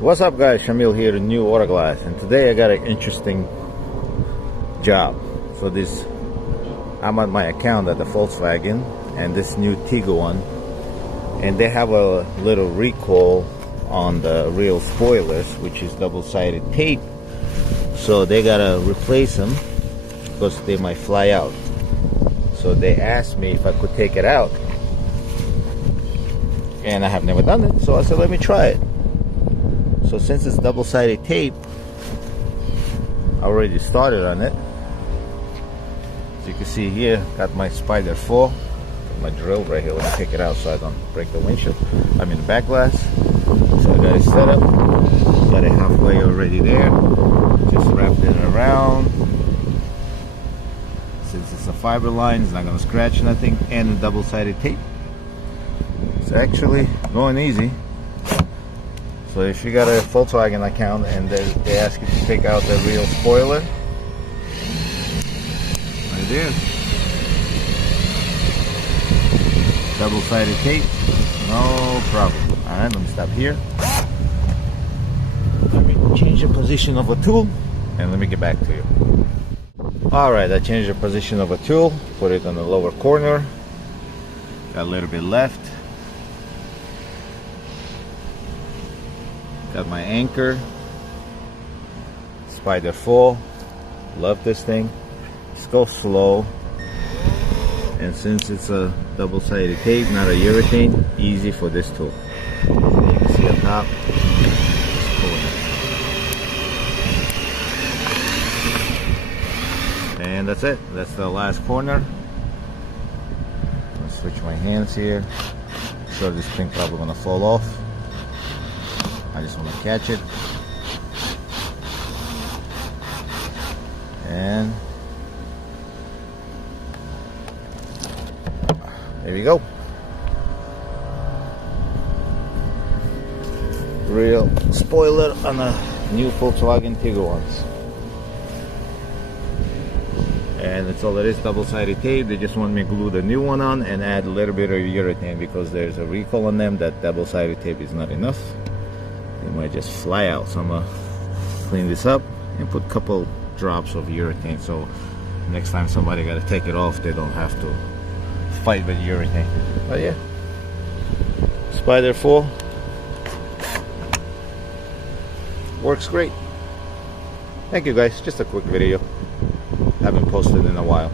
What's up guys, Shamil here in New Auto Glass, and today I got an interesting job. So this, I'm on my account at the Volkswagen and this new Tiguan, and they have a little recall on the rear spoilers, which is double-sided tape. So they gotta replace them because they might fly out. So they asked me if I could take it out, and I have never done it, so I said let me try it. So since it's double-sided tape, I already started on it. As you can see here, got my Spider 4, my drill right here. Let me take it out so I don't break the windshield. I mean the back glass. So I got it set up. Got it halfway already there. Just wrapped it around. Since it's a fiber line, it's not gonna scratch nothing, and the double-sided tape. It's actually going easy. So if you got a Volkswagen account and they ask you to take out the rear spoiler, right there, double-sided tape, no problem. Alright, let me stop here. Let me change the position of a tool and let me get back to you. Alright, I changed the position of a tool, put it on the lower corner, got a little bit left. Got my anchor, Spider 4, love this thing. Just go slow, and since it's a double-sided tape, not a urethane, easy for this tool. You can see on top, just pulling it. And that's it, that's the last corner. I'm gonna switch my hands here. I'm sure this thing probably gonna fall off. I just want to catch it, and there we go. Real spoiler on a new Volkswagen Tiguans, and that's all it is, double-sided tape. They just want me to glue the new one on and add a little bit of urethane because there's a recall on them that double-sided tape is not enough. They might just fly out. So I'm gonna clean this up and put a couple drops of urethane, so next time somebody gotta take it off, they don't have to fight with urethane. But yeah, Spider 4 works great. Thank you guys, just a quick video, haven't posted in a while.